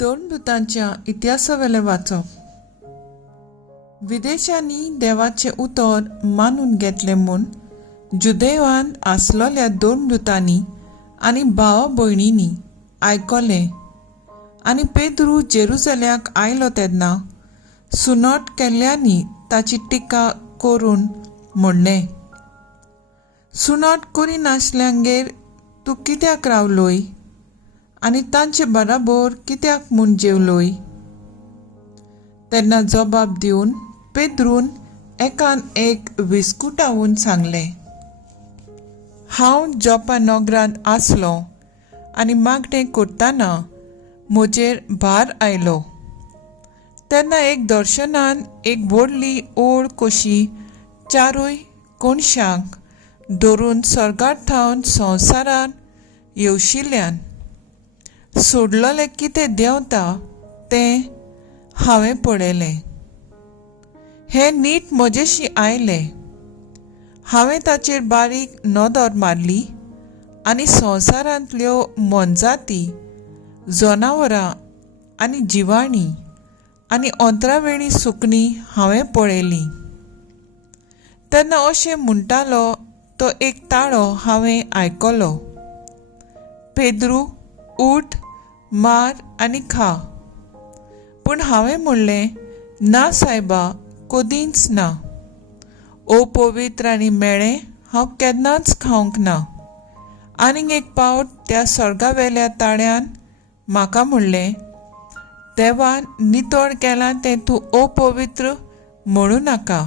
दोन दुतांच्या इतिहासावेले वाचप. विदेशांनी देवाचे उतर मानून घेतले म्हूण जुदेवान आसलोल्या दोन दुतांनी आनी भावा भयणींनी आयकले आनी पेद्रू जेरुसल्याक आयलो तेन्ना सुनोट केल्ल्यांनी ताची टिका करून म्हणलें, सुनोट करिनासल्यांगेर तूं कित्याक रावलोय आनी तांचे बराबर कित्याक म्हूण जेवलोय? तेन्ना जबाब दिवन पेद्रून एकान एक विस्कुटावून सांगलें, हांव जोप्पा नोगरांत आसलो आनी मागणें करतना म्हजेर भार आयलो. तेन्ना एक दर्शनान एक व्हडली ओळ कशी चारूय कोणशांक धरून सर्गांत थावन संवसारान येवशिल्ल्यान सोडलोलें कितें देंवता तें हांवें पळयलें. हें नीट म्हजेशी आयलें. हांवें ताचेर बारीक नदर मारली आनी संवसारांतल्यो मोनजाती, जनावरां आनी जिवाणीं आनी अंतरावेळी सुकणीं हांवें पळयलीं. तेन्ना अशें म्हणटालो तो एक ताळो हांवें आयकलो, पेद्रू, उठ, मार आनी खा. पूण हांवें म्हणलें, ना सायबा, कदींच ना. अपवित्र आनी मेळें हांव केन्नाच खावंक ना. आनीक एक पावट त्या सर्गावेल्या ताळ्यान म्हाका म्हणलें, देवान नितळ केलां तें तूं अपवित्र म्हणूं नाका.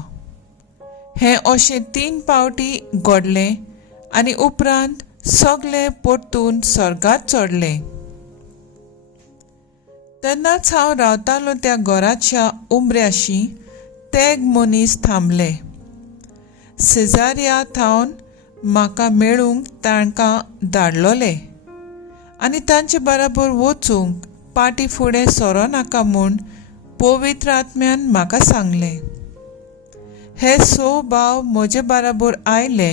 हें अशें 3 पावटी घडलें आनी उपरांत सगळें परतून सर्गांत चडलें. तेन्नाच हांव रावतालो त्या घराच्या उमऱ्याशी ते एक मनीस थांबले. सेजारिया थावन म्हाका मेळूंक तांकां धाडलोलें आनी तांचे बराबर वचूंक पाटी फुडें सरो नाका म्हूण पवित्र आत्म्यान म्हाका सांगलें. हे 6 भाव म्हजे बराबर आयले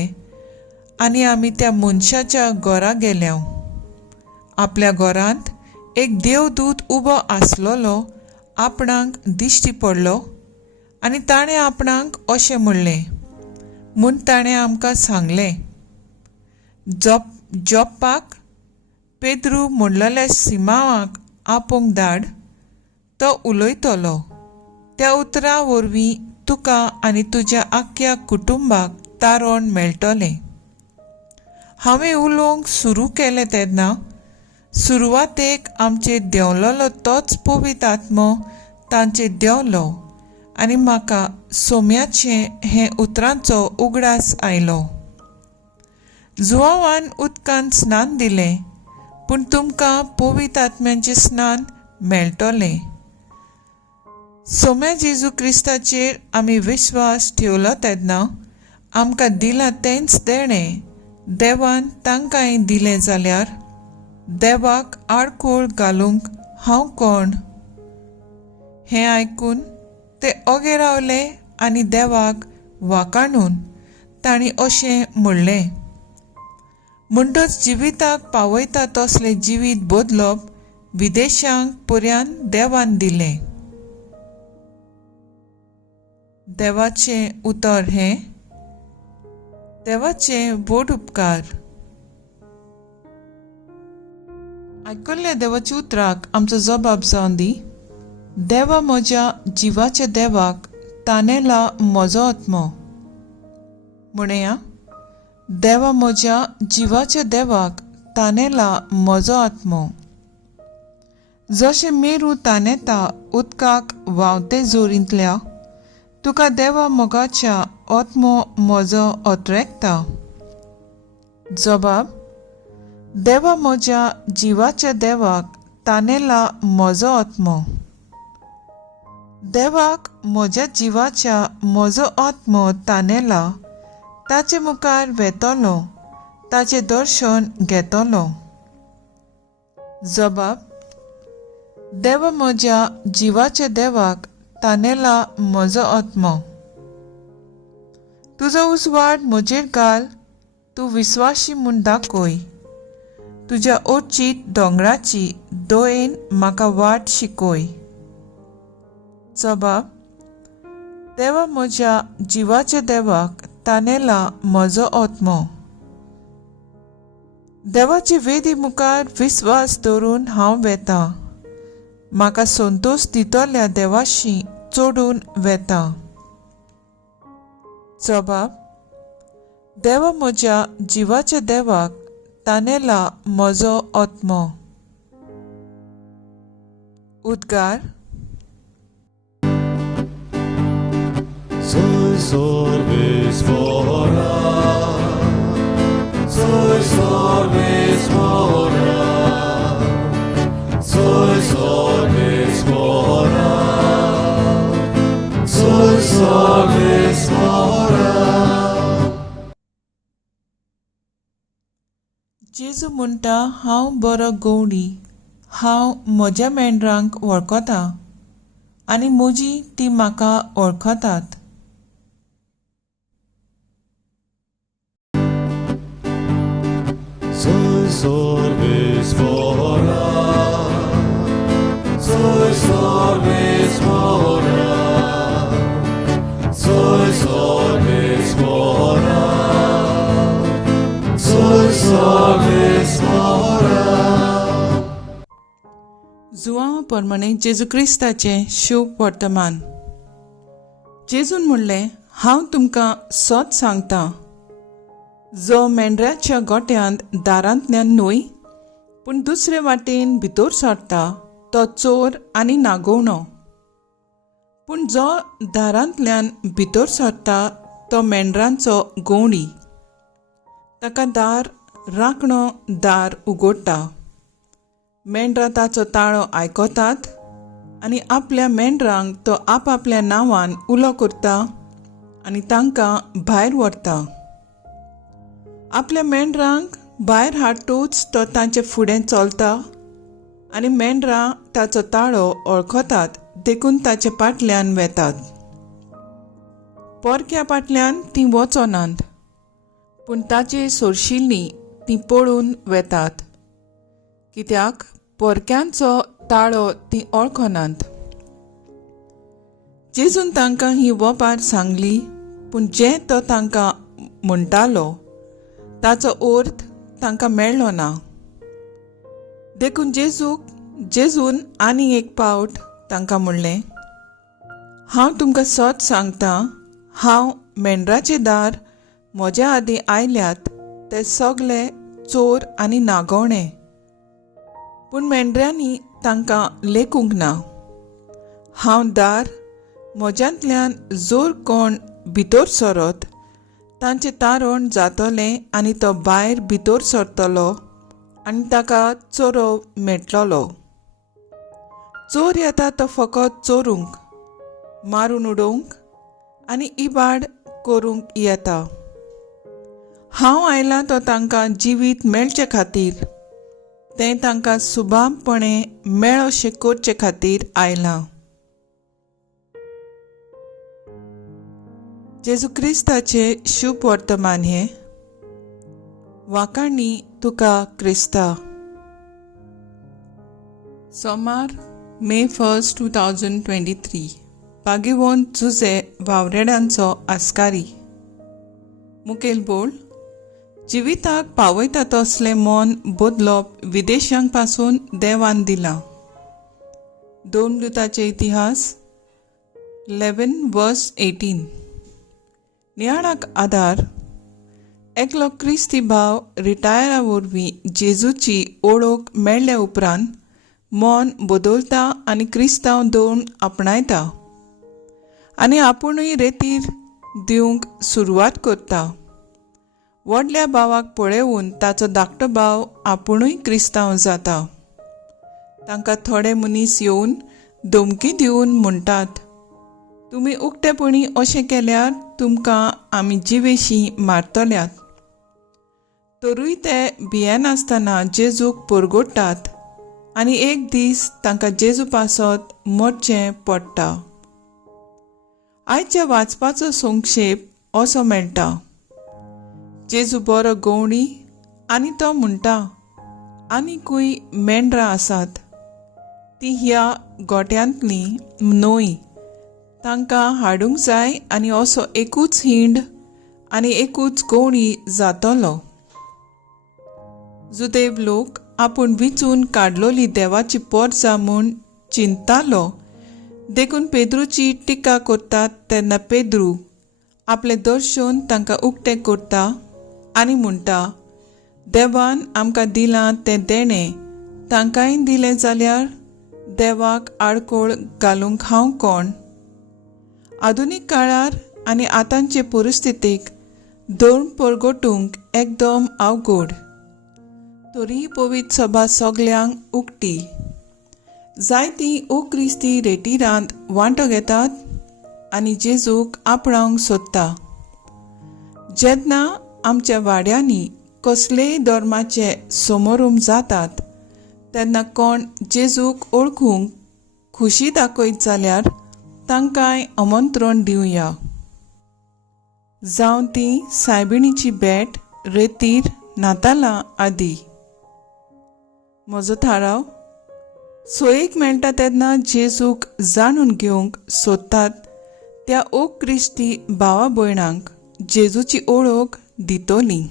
आनी आमी त्या मनशाच्या घरा गेल्या. आपल्या घरांत एक देवदूत उबो आसलोलो आपणाक दिश्टी पडलो आनी ताणें आपणाक अशें म्हणलें म्हूण ताणें आमकां सांगलें, जोप्पाक पेद्रू म्हणलेल्या सिमावाक आपूंक धाड. तो उलयतलो. त्या उतरा वरवीं तुका आनी तुज्या आख्या कुटुंबाक तारण मेळटलें. हांवें उलोवंक सुरू केलें तेन्ना सुरवातेक आमचेर देंवलोलो तोच पवित्र आत्मो तांचेर देंवलो आनी म्हाका सोम्याचें हे उतरांचो उगडास आयलो. जुवावान उदकान स्नान दिलें, पूण तुमकां पवित्र आत्म्याचें स्नान मेळटलें. सोम्या जेजू क्रिस्ताचेर आमी विश्वास ठेवलो तेन्ना आमकां दिलां तेंच देणें देवान तांकांय दिलें जाल्यार देवाक आडखळ घालूंक हांव कोण? हें आयकून ते ओगे रावले आनी देवाक वाखाणून तांणी अशें म्हणलें, म्हणटच जिविताक पावयता तसलें जिवीत बदलप विदेशांक पर्यान देवान दिलें. देवाचें उतर हें. देवाचे व्हड उपकार. आयकल्ल्या देवाच्या उतराक आमचो जबाब जावन दी. देवा म्हज्या जिवाच्या देवाक तानेला म्हजो आत्मो. म्हणया, देवा म्हज्या जिवाच्या देवाक तानेला म्हजो आत्मो. जशें मेरू तानेता उदकाक व्हांवते जोरींतल्या, तुका देवा मोगाच्या आत्मो म्हजो ओतरेकता. जबाब, देवा म्हज्या जिवाच्या देवाक तानेला म्हजो आत्मो. देवाक म्हज्या जिवाच्या म्हजो आत्मो तानेला, ताचे मुखार वेतलो, ताचें दर्शन घेतलो. जबाब, देवा म्हज्या जिवाच्या देवाक तानेला म्हजो आत्मो. तुजो उजवाड म्हजेर घाल, तूं विस्वासी म्हूण दाखय. तुज्या ओच्चीत दोंगराची दोयेन म्हाका वाट शिकोय. जबाब: देवा म्हज्या जिवाच्या देवाक तानेला म्हजो आत्मो. देवाची वेदी मुखार विस्वास दवरून हांव वेतां. म्हाका संतोश दितल्या देवाशी चोडून वेतां. जबाब: देवा म्हज्या जिवाच्या देवाक तानेला म्हजो आत्मो. उद्गार: Soy sorbes mora, soy sorbes mora, soy sorbes mora, soy sorbes mora. जेजू म्हणटा, हांव बरो गवंडी. हांव म्हज्या मेंढरांक वळखतां आनी म्हजी ती म्हाका वळखतात. Soy sorbes mora, soy sorbes mora, soy sorbes mora, soy sorbes mora. जुवां प्रमाणे जेजू क्रिस्ताचें शुभ वर्तमान. जेजून म्हणलें, हांव तुमकां सत सांगतां, जो मेंढऱ्याच्या गोट्यांत दारांतल्यान न्हय पूण दुसरे वाटेन भितर सरता तो चोर आनी नागोवणो. पूण जो दारांतल्यान भितर सरता तो मेंढरांचो गवंडी. ताका दार राखणो दार उगडटा. मेंढरां ताचो ताळो आयकतात आनी आपल्या मेंढरांक तो आपआपल्या नांवान उलो करता आनी तांकां भायर व्हरता. आपल्या मेंढरांक भायर हाडटूच तो तांचे फुडें चलता आनी मेंढरां ताचो ताळो वळखतात देखून ताचे फाटल्यान वेतात. पोरक्या फाटल्यान तीं वचनात पूण ताची सोरशिल्लीं तीं पळून वेतात, कित्याक पोरक्यांचो ताळो तीं वळखनात. जेजून तांकां ही वपार सांगली, पूण जें तो तांकां म्हणटालो ताचो अर्थ तांकां मेळ्ळो ना. देखून जेजून आनी एक पावट तांकां म्हणलें, हांव तुमकां सत सांगतां, हांव मेंढराचें दार म्हज्या आदीं आयल्यात ते सगळे चोर आनी नागोवणे, पूण मेंढऱ्यांनी तांकां लेखूंक ना. हांव दार, म्हज्यांतल्यान जोर कोण भितर सरत तांचें तारण जातलें आनी तो भायर भितर सरतलो आनी ताका चोरव मेळटलो. चोर येता तो फकत चोरूंक, मारून उडोवंक आनी इबाड करूंक येता. हांव आयलां तो तांकां जिवीत मेळचे खातीर, तें तांकां सुभापणे मेळोशें करचे खातीर आयलां. जेजू क्रिस्ताचें शुभ वर्तमान हें. वाकाणी तुका क्रिस्ता. सोमार मे 1, 2023. पागिवोन जुजे वावरेड्यांचो आस्कारी. मुखेल बोल. जिविताक पावयता तसलें मन बदलप विदेशांक पासून देवान दिलां. 2 दूताचे इतिहास 11:18. नियाळाक आदार. एकलो क्रिस्ती भाव रिटायरा वरवीं जेजूची ओळख मेळ्ळ्या उपरांत मन बदलता आनी क्रिस्तांव दोन आपणायता आनी आपुणूय रेतीर दिवंक सुरवात करता. व्हडल्या भावाक पळेवून ताचो धाकटो भाव आपुणूय क्रिस्तांव जाता. तांकां थोडे मनीस येवन धमकी दिवन म्हणटात, तुमी उक्तेपणी अशें केल्यार तुमकां आमी जिवेशीं मारतल्यात. तरूय ते भियेनासतना जेजूक परगडटात आनी एक दीस तांकां जेजू पासत मरचें पडटा. आयच्या वाचपाचो संक्षेप असो मेळटा. जेजू बरो गवंडी आनी तो म्हणटा, आनीकूय मेंढरां आसात ती ह्या गोट्यांतली न्हंय तांकां हाडूंक जाय आनी असो एकूच हिंड आनी एकूच गवणी जातलो. जुदेव लोक आपूण विचून काडलोली देवाची पोरसां म्हूण चिंततालो देखून पेद्रूची टिका करतात तेन्ना पेद्रू आपलें दर्शन तांकां उक्तें करता आनी म्हणटा, देवान आमकां दिलां तें देणें तांकांय दिलें जाल्यार देवाक आडकोळ घालूंक हांव कोण. आधुनीक काळार आनी आतांचे परिस्थितीक धर्म परगटूंक एकदम अवघड. तरी पवित्र सभा सगल्यांक उक्ती. जायतीं ओक्रिस्ती रेटिरांत वांटो घेतात आनी जेजूक आपणावंक सोदता. जेन्ना आमच्या वाड्यांनी कसलेय धर्माचे समारंभ जातात तेन्ना कोण जेजूक ओळखूंक खुशी दाखयत जाल्यार तांकांय आमंत्रण दिवया. जावं ती सायबिणीची भेट रेतीर नातालां आदी. म्हजो थाराव, सोयेक मेळटा तेन्ना जेजूक जाणून घेवंक सोदतात त्या ओक क्रिस्ती भावा भयणांक जेजूची ओळख दितली.